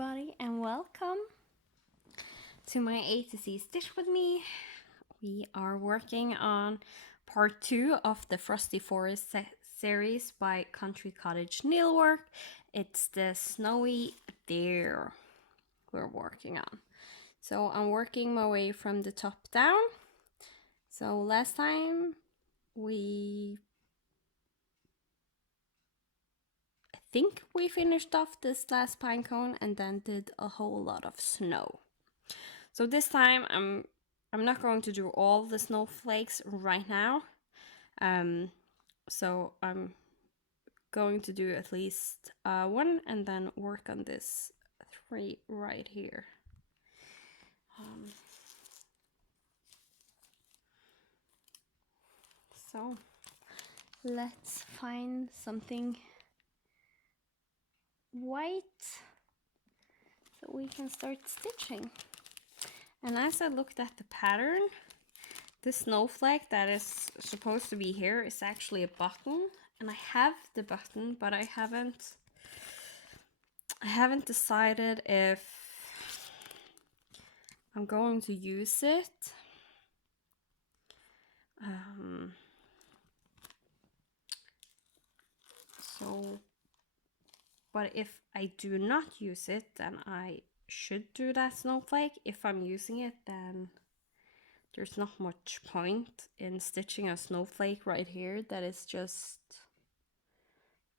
everybody, and welcome to my A to Z Stitch with me. We are working on part 2 of the Frosty Forest series by Country Cottage Needlework. It's the snowy deer we're working on. So I'm working my way from the top down. So last time I think we finished off this last pine cone and then did a whole lot of snow. So this time I'm not going to do all the snowflakes right now. So I'm going to do at least one and then work on this 3 right here. So let's find something white so we can start stitching. And as I looked at the pattern, this snowflake that is supposed to be here is actually a button, and I have the button, but I haven't decided if I'm going to use it. But if I do not use it, then I should do that snowflake. If I'm using it, then there's not much point in stitching a snowflake right here that is just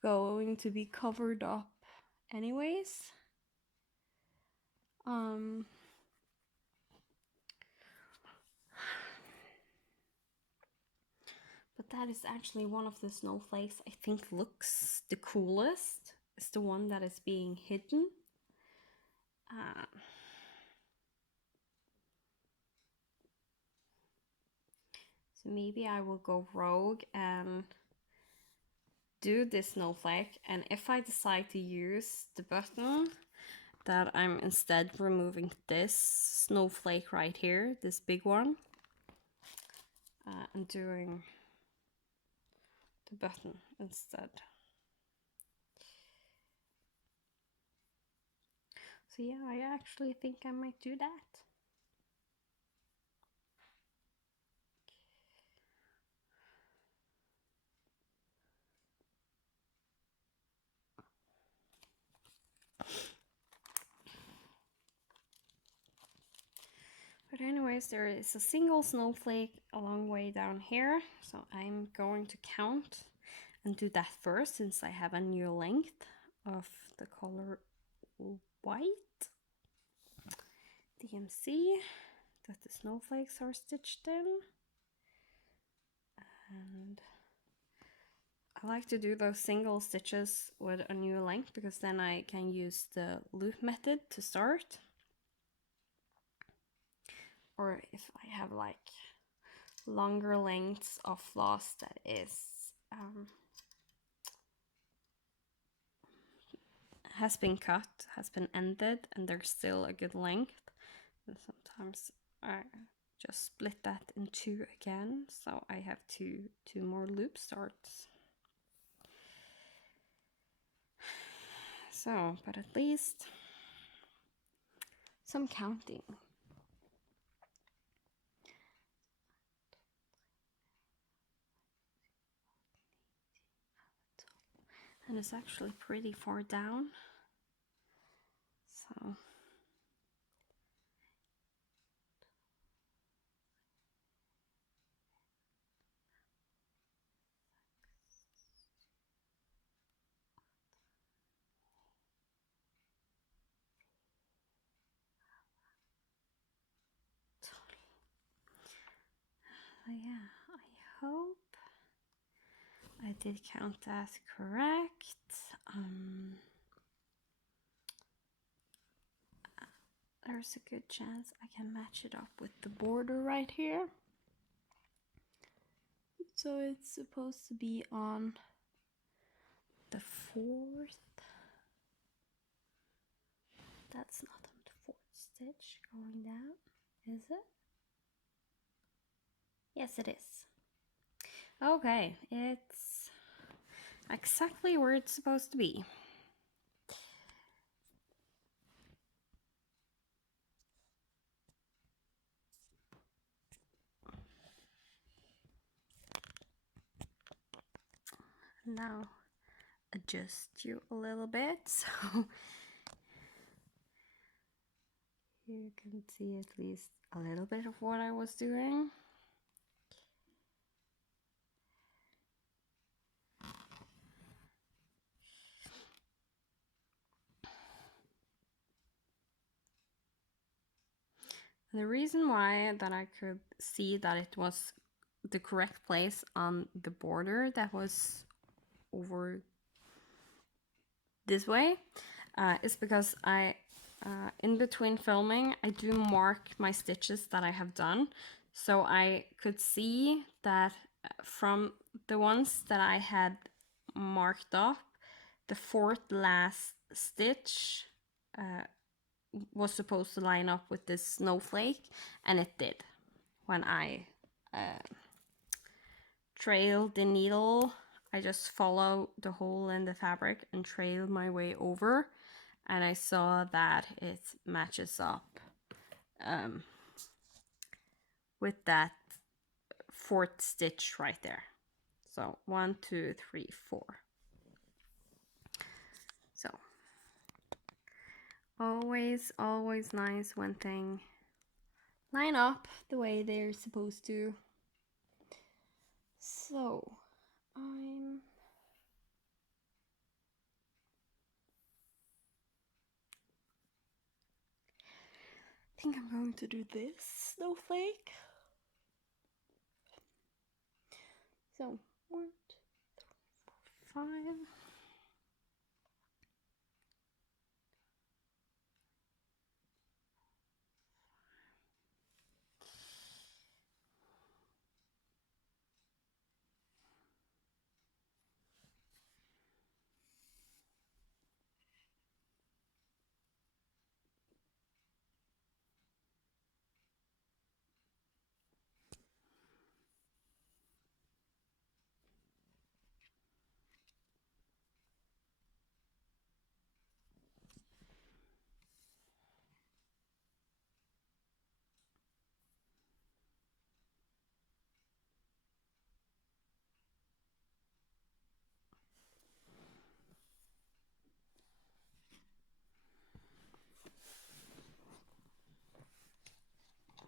going to be covered up anyways. But that is actually one of the snowflakes I think looks the coolest. It's the one that is being hidden. So maybe I will go rogue and do this snowflake, and if I decide to use the button, that I'm instead removing this snowflake right here, this big one, and doing the button instead. So yeah, I actually think I might do that. But anyways, there is a single snowflake a long way down here, so I'm going to count and do that first since I have a new length of the color white. DMC that the snowflakes are stitched in. And I like to do those single stitches with a new length because then I can use the loop method to start. Or if I have like longer lengths of floss that is has been cut, has been ended, and there's still a good length, and sometimes I just split that in 2 again, so I have two more loop starts. So, but at least some counting. And it's actually pretty far down. So yeah, I hope I did count that correct. There's a good chance I can match it up with the border right here. So it's supposed to be on the 4th. That's not on the 4th stitch going down, is it? Yes, it is. Okay, it's exactly where it's supposed to be. Now adjust you a little bit so you can see at least a little bit of what I was doing. The reason why that I could see that it was the correct place on the border that was over this way is because in between filming, I do mark my stitches that I have done. So I could see that from the ones that I had marked off, the fourth last stitch was supposed to line up with this snowflake, and it did. When I trailed the needle, I just followed the hole in the fabric and trailed my way over, and I saw that it matches up with that fourth stitch right there. So 1, 2, 3, 4. So always nice when things line up the way they're supposed to. So I think I'm going to do this snowflake. So 1, 2, 3, 4, 5.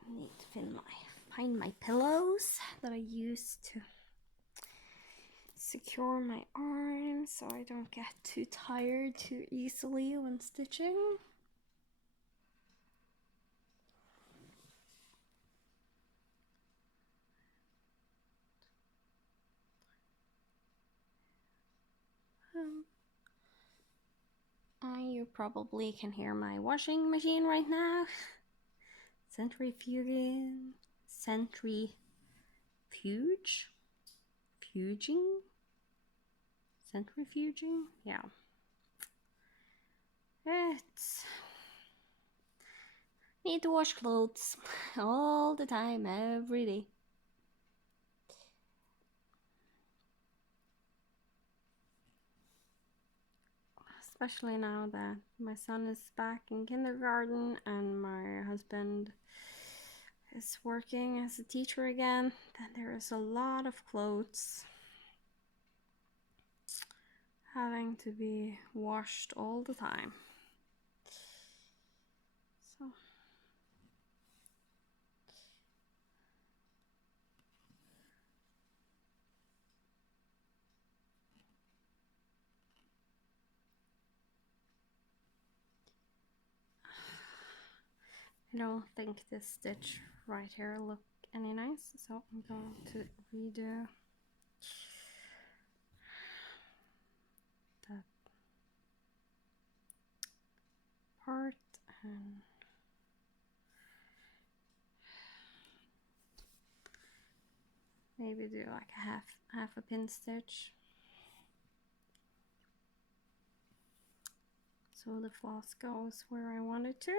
I need to find my pillows that I use to secure my arms so I don't get too tired too easily when stitching. You probably can hear my washing machine right now. Centrifuging, centrifuging, yeah. It's need to wash clothes all the time, every day. Especially now that my son is back in kindergarten and my husband is working as a teacher again, then there is a lot of clothes having to be washed all the time. So I don't think this stitch right here look any nice, so I'm going to redo that part and maybe do like a half a pin stitch so the floss goes where I want it to.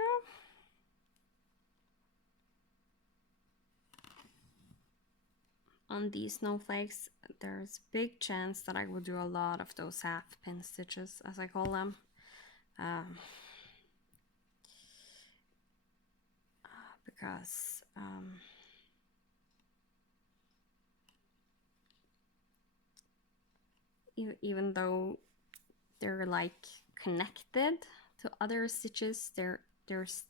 On these snowflakes, there's big chance that I will do a lot of those half pin stitches, as I call them. Because even though they're like connected to other stitches, there's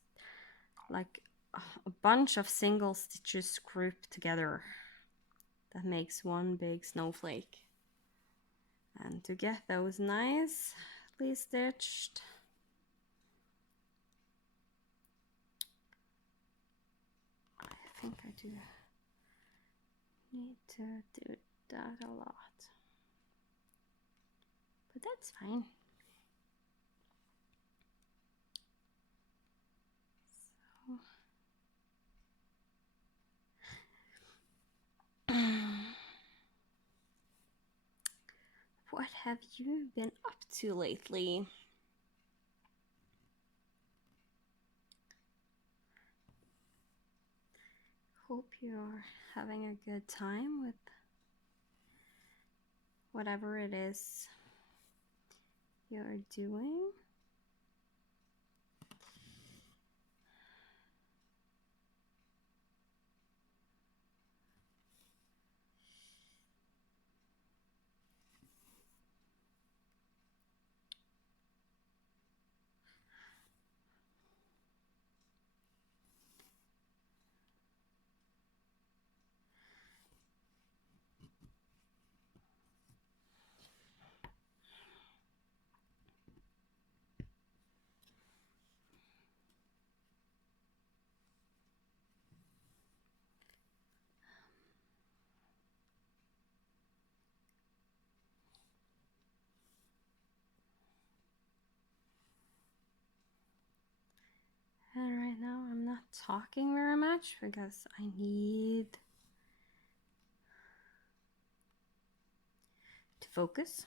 like a bunch of single stitches grouped together that makes one big snowflake. And to get those nicely stitched, I think I do need to do that a lot, but that's fine. So what have you been up to lately? Hope you're having a good time with whatever it is you're doing. And right now I'm not talking very much because I need to focus.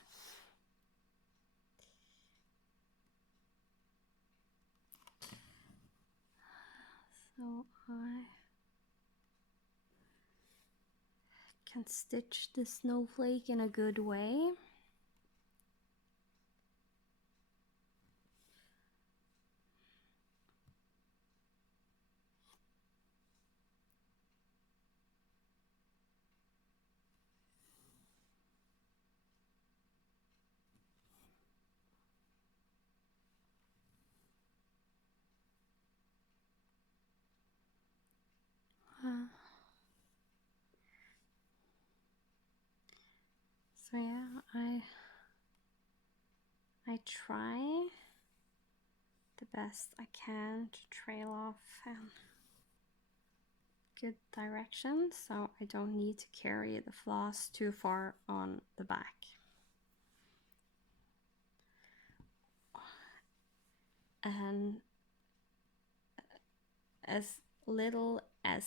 So I can stitch the snowflake in a good way. So yeah, I try the best I can to trail off in good direction, so I don't need to carry the floss too far on the back. And as little as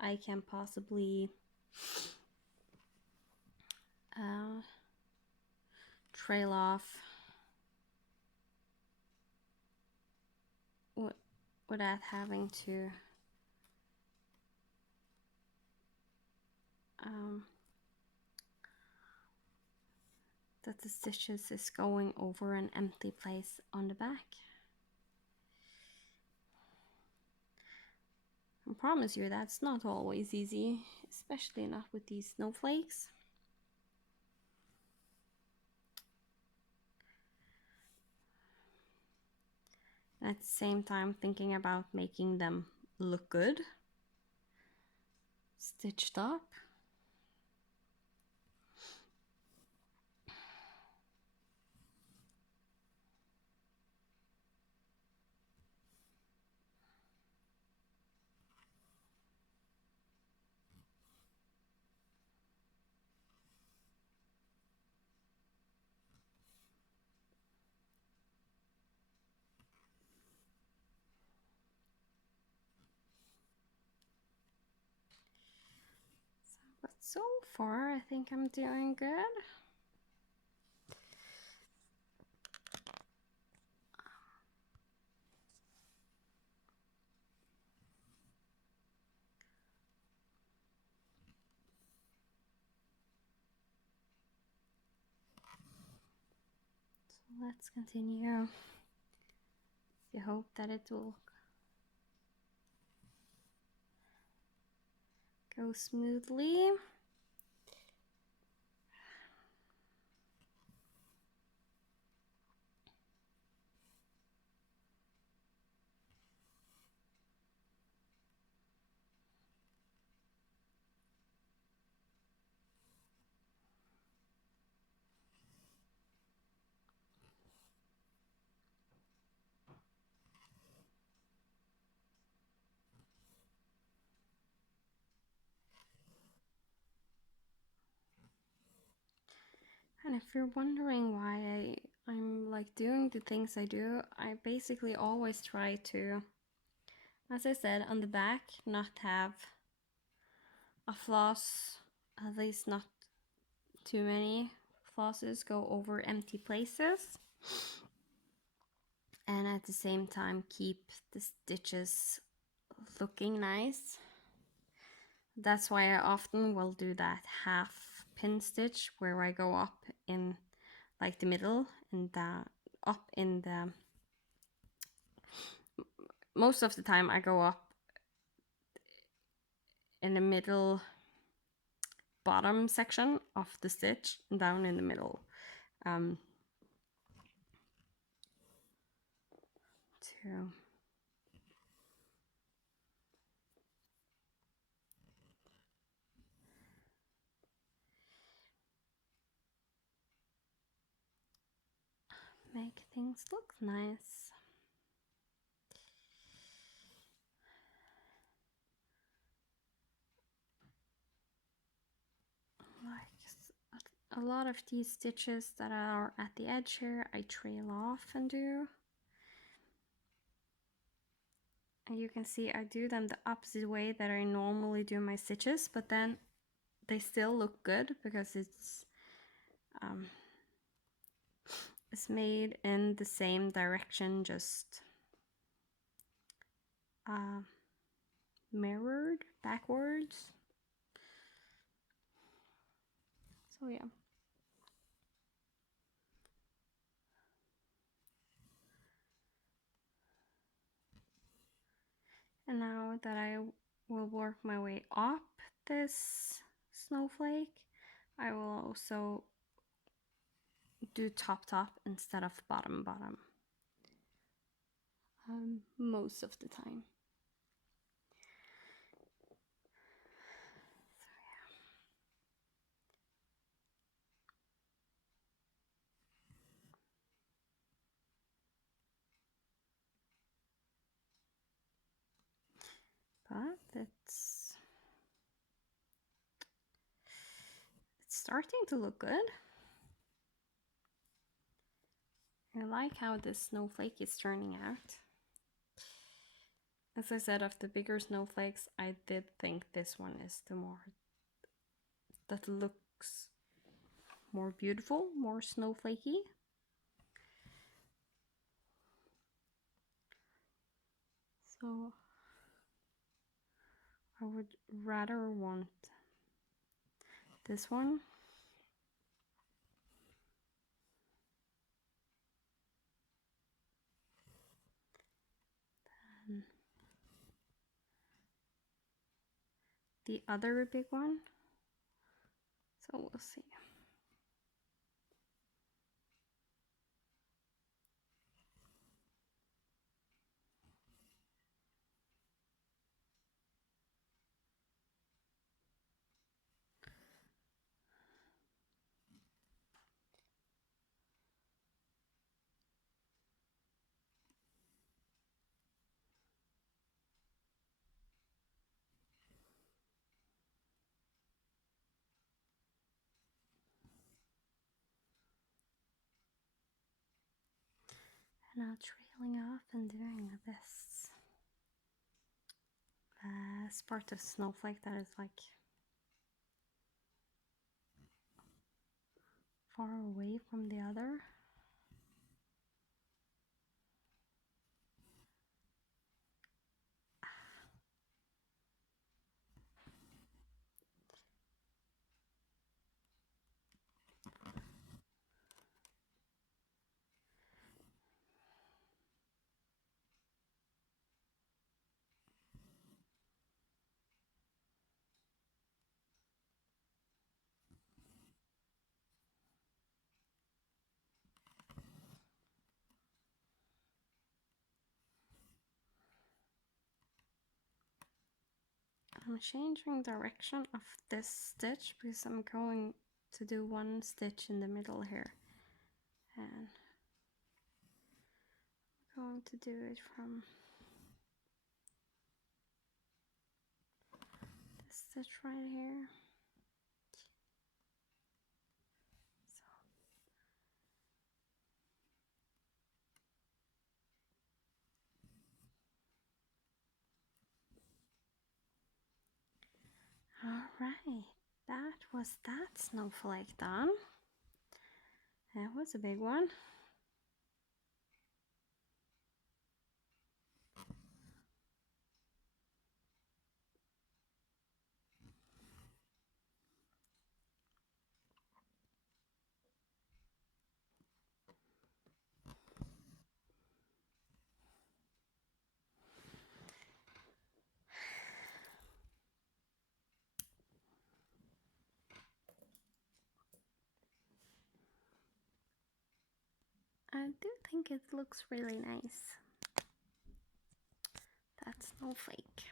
I can possibly trail off without having to that the stitches is going over an empty place on the back. I promise you that's not always easy, especially not with these snowflakes. At the same time thinking about making them look good, stitched up. But so far I think I'm doing good. So let's continue. I hope that it will go smoothly. And if you're wondering why I'm like doing the things I do, I basically always try to, as I said, on the back, not have a floss, at least not too many flosses go over empty places. And at the same time keep the stitches looking nice. That's why I often will do that half pin stitch where I go up in like the middle and up in the, most of the time I go up in the middle bottom section of the stitch and down in the middle, to make things look nice. Like a lot of these stitches that are at the edge here, I trail off and do. And you can see I do them the opposite way that I normally do my stitches, but then they still look good because it's made in the same direction, just mirrored backwards. So yeah. And now that I will work my way up this snowflake, I will also do top instead of bottom most of the time. But it's starting to look good. I like how this snowflake is turning out. As I said, of the bigger snowflakes, I did think this one is the more, that looks more beautiful, more snowflakey. So I would rather want this one. Than the other big one. So we'll see. And now trailing off and doing this part of snowflake that is like far away from the other. I'm changing direction of this stitch because I'm going to do one stitch in the middle here, and I'm going to do it from this stitch right here. Right, that was that snowflake done. That was a big one. I do think it looks really nice. That snowflake.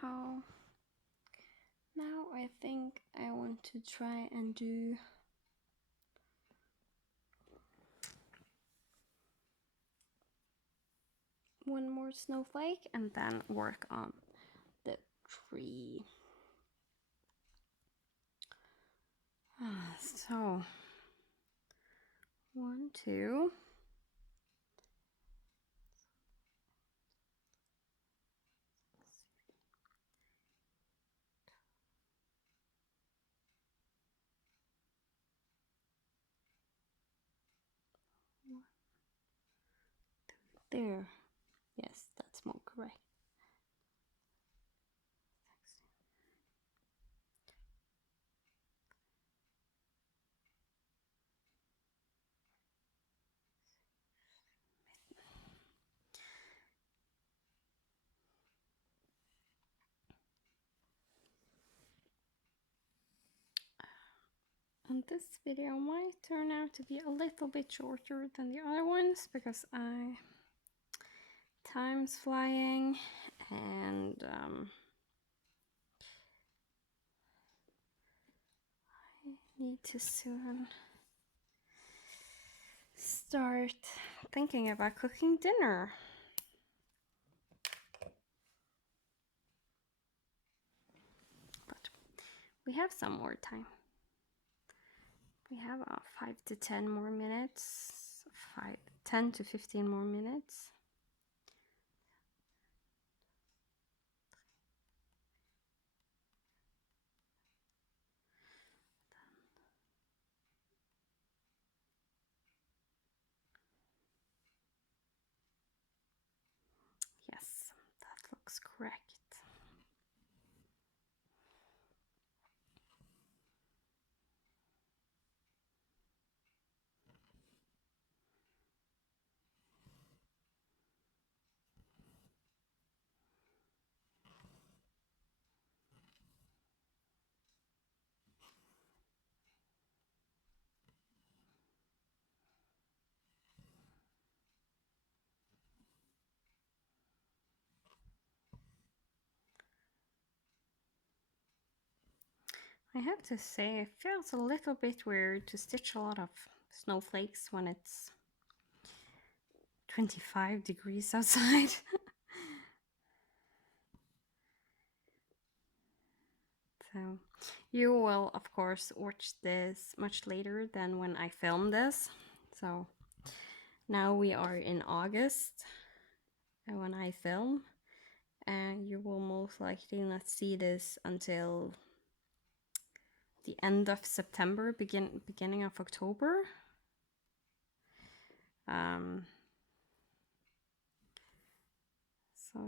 So now I think I want to try and do one more snowflake and then work on the tree. So 1, 2. There. Yes, that's more correct. And this video might turn out to be a little bit shorter than the other ones because time's flying and I need to soon start thinking about cooking dinner. But we have some more time. We have 5 to 10 more minutes, 10 to 15 more minutes. Yes, that looks correct. I have to say, it feels a little bit weird to stitch a lot of snowflakes when it's 25 degrees outside. So you will of course watch this much later than when I filmed this. So now we are in August when I film, and you will most likely not see this until the end of September, beginning of October. So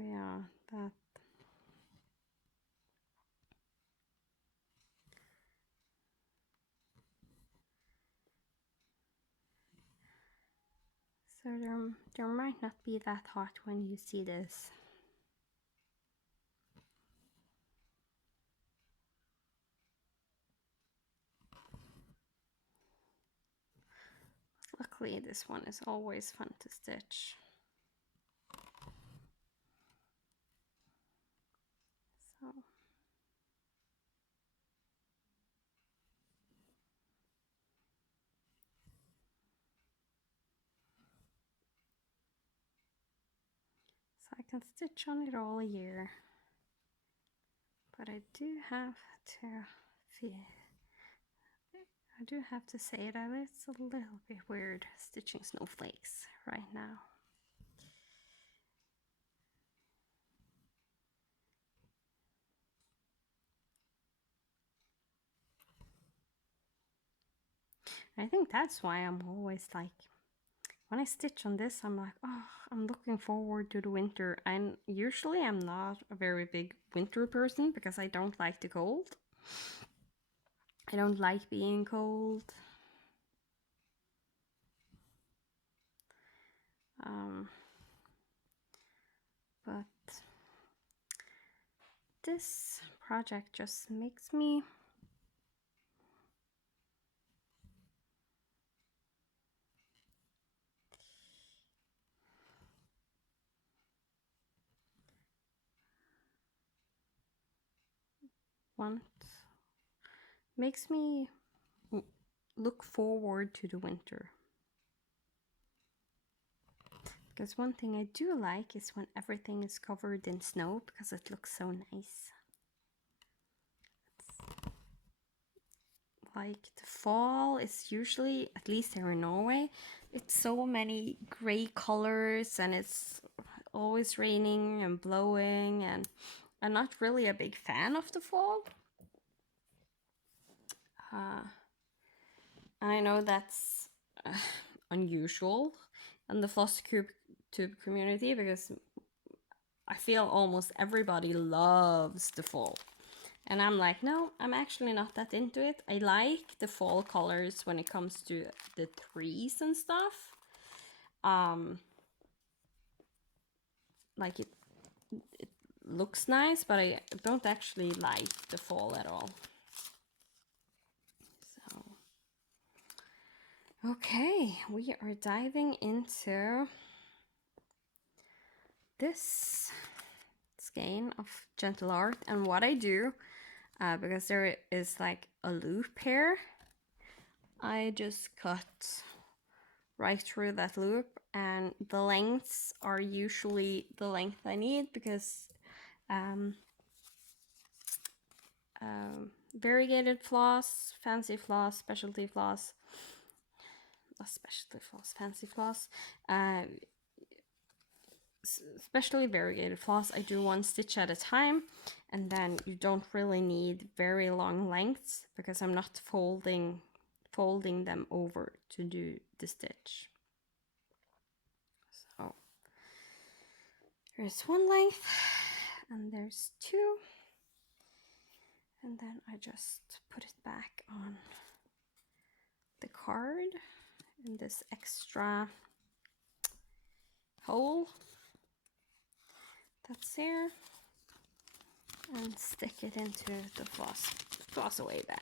yeah, that. So there might not be that hot when you see this. Luckily, this one is always fun to stitch. So I can stitch on it all year, but I do have to See, I do have to say that it's a little bit weird stitching snowflakes right now. I think that's why I'm always like, when I stitch on this, I'm like, oh, I'm looking forward to the winter. And usually I'm not a very big winter person because I don't like the cold. I don't like being cold. But this project just makes me want, makes me look forward to the winter. Because one thing I do like is when everything is covered in snow because it looks so nice. Like the fall is usually, at least here in Norway, it's so many gray colors and it's always raining and blowing, and I'm not really a big fan of the fall. I know that's unusual in the floss tube community because I feel almost everybody loves the fall. And I'm like, no, I'm actually not that into it. I like the fall colors when it comes to the trees and stuff. Like it looks nice, but I don't actually like the fall at all. So, okay, we are diving into this skein of gentle art, and what I do, because there is like a loop here, I just cut right through that loop, and the lengths are usually the length I need because variegated floss, fancy floss, specialty floss, not specialty floss, fancy floss, especially variegated floss, I do one stitch at a time, and then you don't really need very long lengths because I'm not folding them over to do the stitch. So there's one length and there's two, and then I just put it back on the card in this extra hole that's there, and stick it into the floss away bag.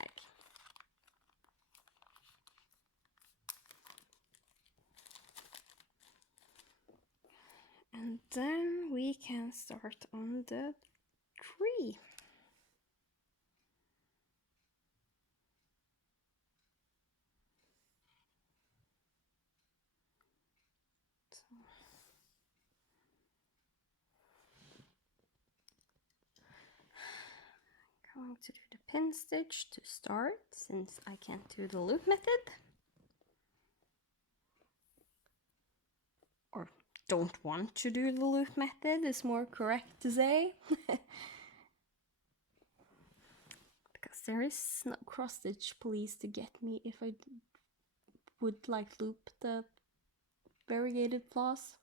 And then we can start on the tree. So, I'm going to do the pin stitch to start since I can't do the loop method. Or don't want to do the loop method is more correct to say. Because there is no cross stitch police to get me if I would like loop the variegated floss.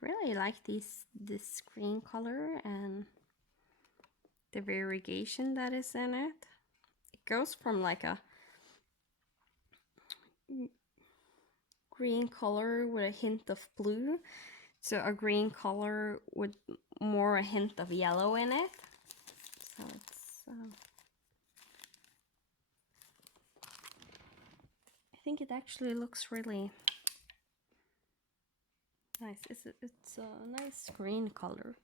Really like this green color and the variegation that is in it. It goes from like a green color with a hint of blue to a green color with more a hint of yellow in it. So it's I think it actually looks really Nice. It's a nice green color.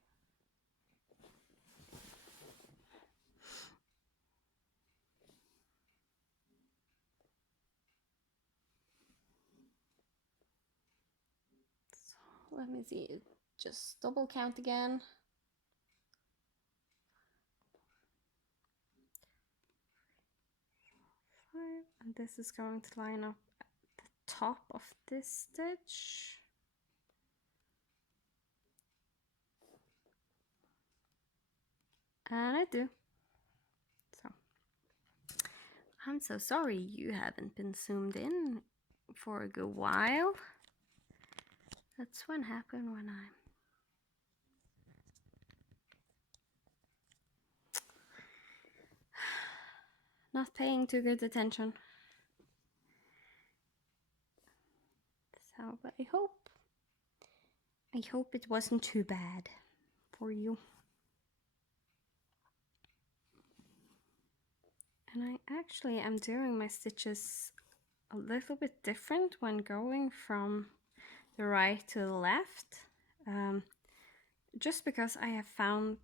So let me see. Just double count again. 5, and this is going to line up at the top of this stitch. And I do. So I'm so sorry you haven't been zoomed in for a good while. That's what happened when I'm not paying too good attention. So, but I hope it wasn't too bad for you. And I actually am doing my stitches a little bit different when going from the right to the left, just because I have found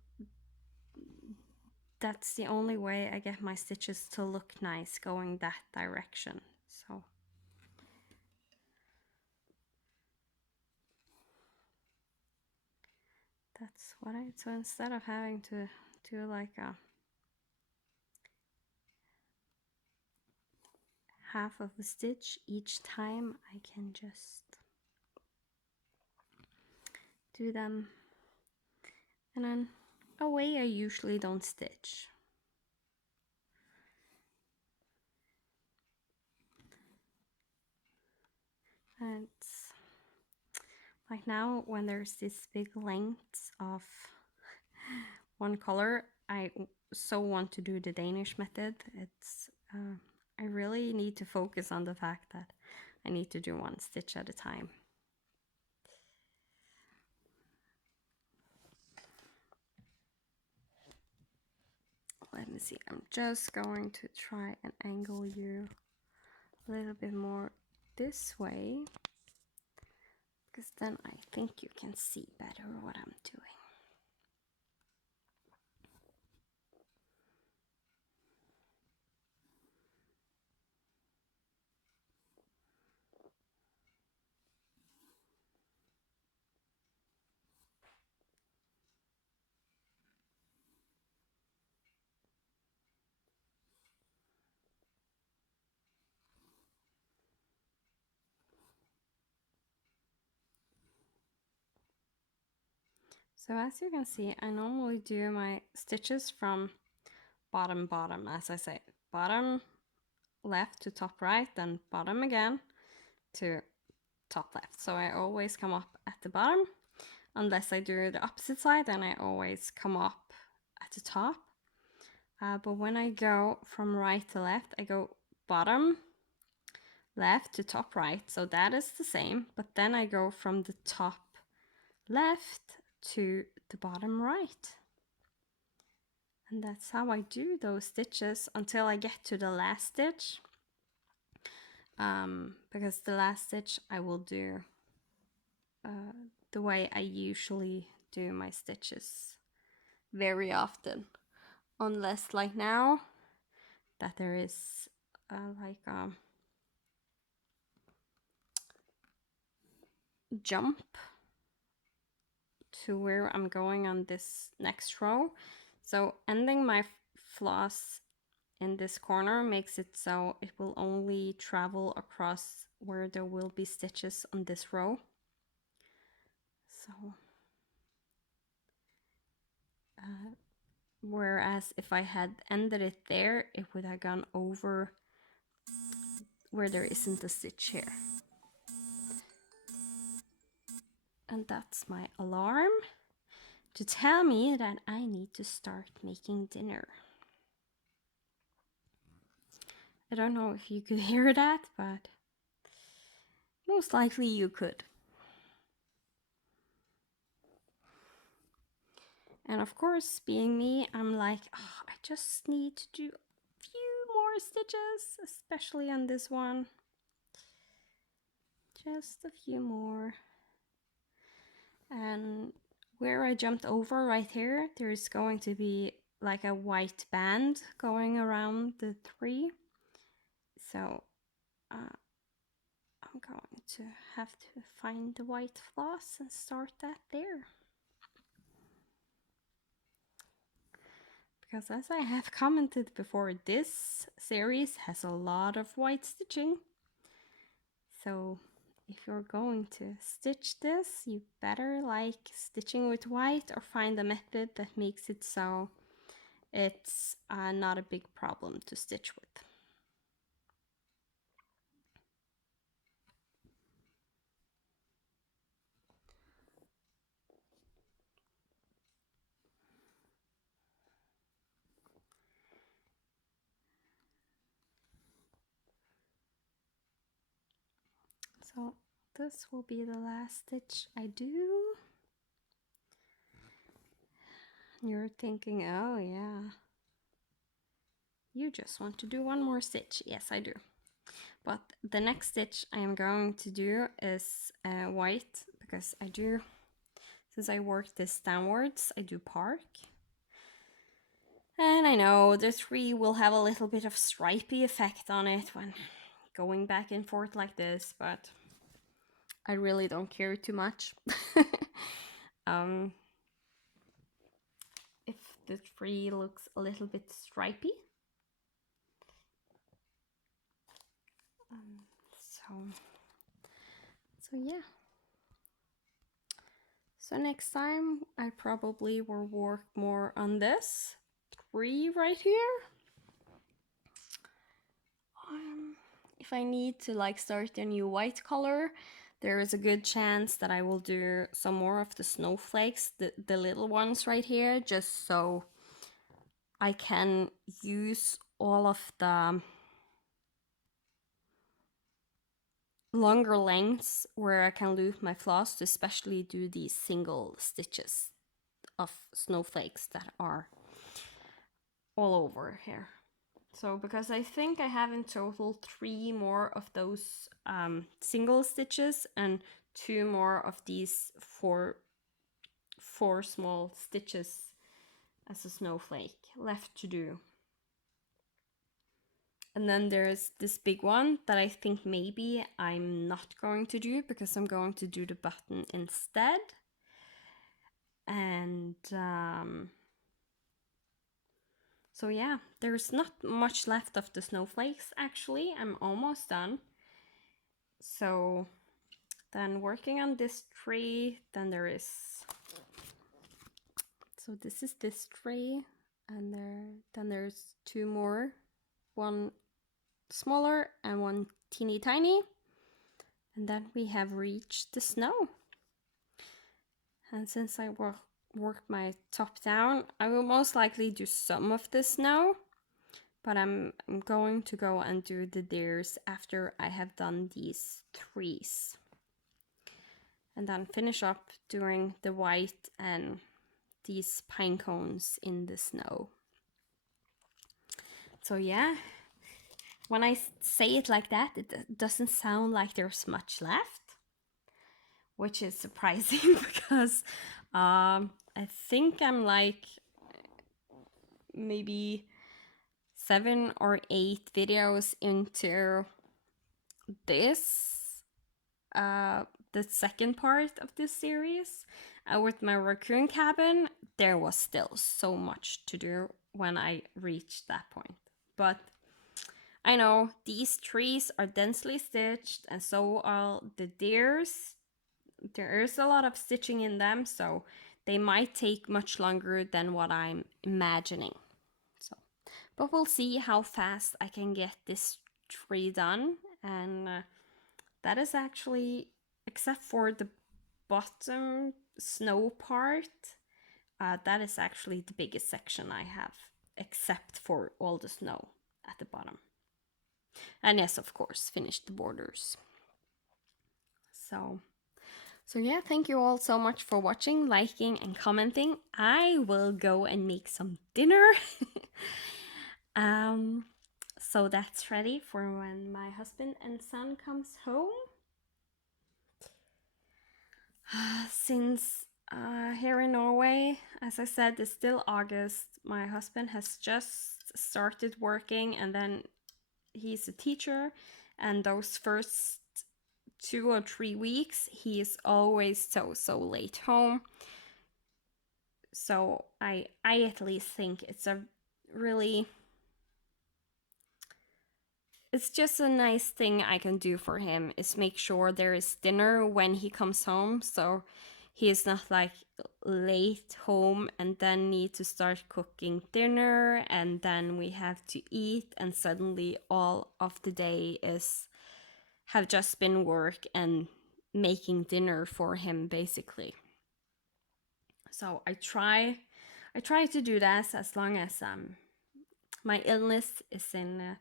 that's the only way I get my stitches to look nice going that direction. So that's what so instead of having to do like a half of a stitch each time, I can just do them, and then away I usually don't stitch. And it's like now when there's this big lengths of one color, I so want to do the Danish method. It's I really need to focus on the fact that I need to do one stitch at a time. Let me see, I'm just going to try and angle you a little bit more this way, because then I think you can see better what I'm doing. So as you can see, I normally do my stitches from bottom, as I say, bottom left to top right, then bottom again to top left. So I always come up at the bottom, unless I do the opposite side, then I always come up at the top. But when I go from right to left, I go bottom left to top right, so that is the same, but then I go from the top left to the bottom right. And that's how I do those stitches until I get to the last stitch, because the last stitch I will do the way I usually do my stitches very often, unless like now that there is jump to where I'm going on this next row. So ending my floss in this corner makes it so it will only travel across where there will be stitches on this row. So whereas if I had ended it there, it would have gone over where there isn't a stitch here. And that's my alarm to tell me that I need to start making dinner. I don't know if you could hear that, but most likely you could. And of course, being me, I'm like, oh, I just need to do a few more stitches, especially on this one. Just a few more. And where I jumped over right here, there's going to be like a white band going around the tree. So I'm going to have to find the white floss and start that there. Because as I have commented before, this series has a lot of white stitching. So if you're going to stitch this, you better like stitching with white or find a method that makes it so it's not a big problem to stitch with. So this will be the last stitch I do. You're thinking, oh yeah, you just want to do one more stitch. Yes, I do. But the next stitch I am going to do is white, because I do, since I work this downwards, I do park. And I know the tree will have a little bit of stripy effect on it when going back and forth like this, but I really don't care too much. If the tree looks a little bit stripy. So yeah. So next time I probably will work more on this tree right here. If I need to like start a new white color, there is a good chance that I will do some more of the snowflakes, the little ones right here, just so I can use all of the longer lengths where I can loop my floss to especially do these single stitches of snowflakes that are all over here. So because I think I have in total 3 more of those single stitches and 2 more of these four small stitches as a snowflake left to do. And then there's this big one that I think maybe I'm not going to do because I'm going to do the button instead. And so yeah, there's not much left of the snowflakes actually. I'm almost done. So then working on this tree, then there is, so this is this tree, and then there's 2 more, one smaller and one teeny tiny, and then we have reached the snow. And since I worked my top down, I will most likely do some of the snow, but I'm going to go and do the deers after I have done these trees, and then finish up doing the white and these pine cones in the snow. So yeah, when I say it like that, it doesn't sound like there's much left, which is surprising because I think I'm like maybe 7 or 8 videos into this, the second part of this series. With my Racoon Cabin, there was still so much to do when I reached that point. But I know these trees are densely stitched, and so are the deers. There is a lot of stitching in them, so they might take much longer than what I'm imagining. So, but we'll see how fast I can get this tree done. And that is actually, except for the bottom snow part, that is actually the biggest section I have, except for all the snow at the bottom. And yes, of course, finish the borders. So yeah, thank you all so much for watching, liking, and commenting. I will go and make some dinner. So that's ready for when my husband and son comes home. Since here in Norway, as I said, it's still August. My husband has just started working, and then he's a teacher, and those first 2 or 3 weeks, he is always so late home. So I at least think it's just a nice thing I can do for him is make sure there is dinner when he comes home, so he is not like late home and then need to start cooking dinner, and then we have to eat, and suddenly all of the day have just been work and making dinner for him, basically. So I try to do that as long as my illness is in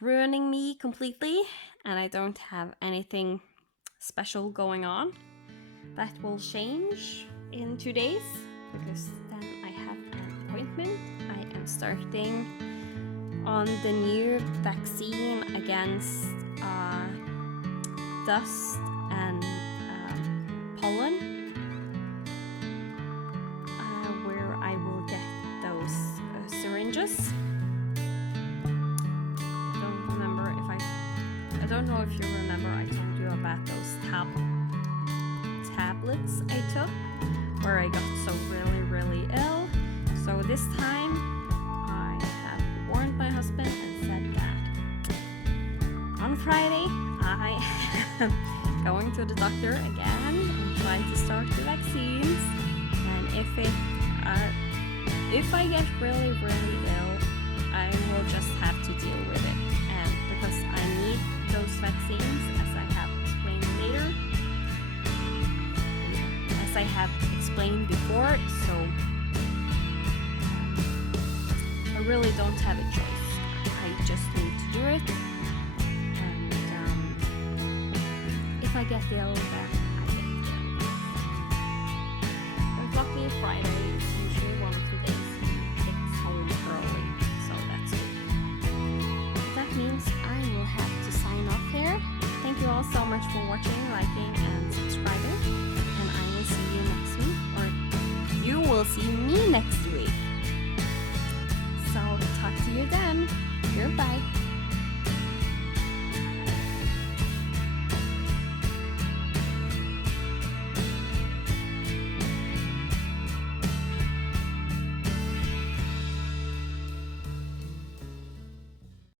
ruining me completely and I don't have anything special going on. That will change in 2 days because then I have an appointment. I am starting on the new vaccine against dust and pollen, where I will get those syringes. I don't know if you remember I told you about those tablets I took where I got so really ill. So this time I have warned my husband and said that on Friday I am going to the doctor again and trying to start the vaccines. And if I get really ill, I will just have to deal with it. And because I need those vaccines, as I have explained later, as I have explained before, so I really don't have a choice. I just need to do it. And if I get ill, then I get ill. But luckily, Friday is usually one of the days he gets home early, so that's good. That means I will have to sign off here. Thank you all so much for watching, liking,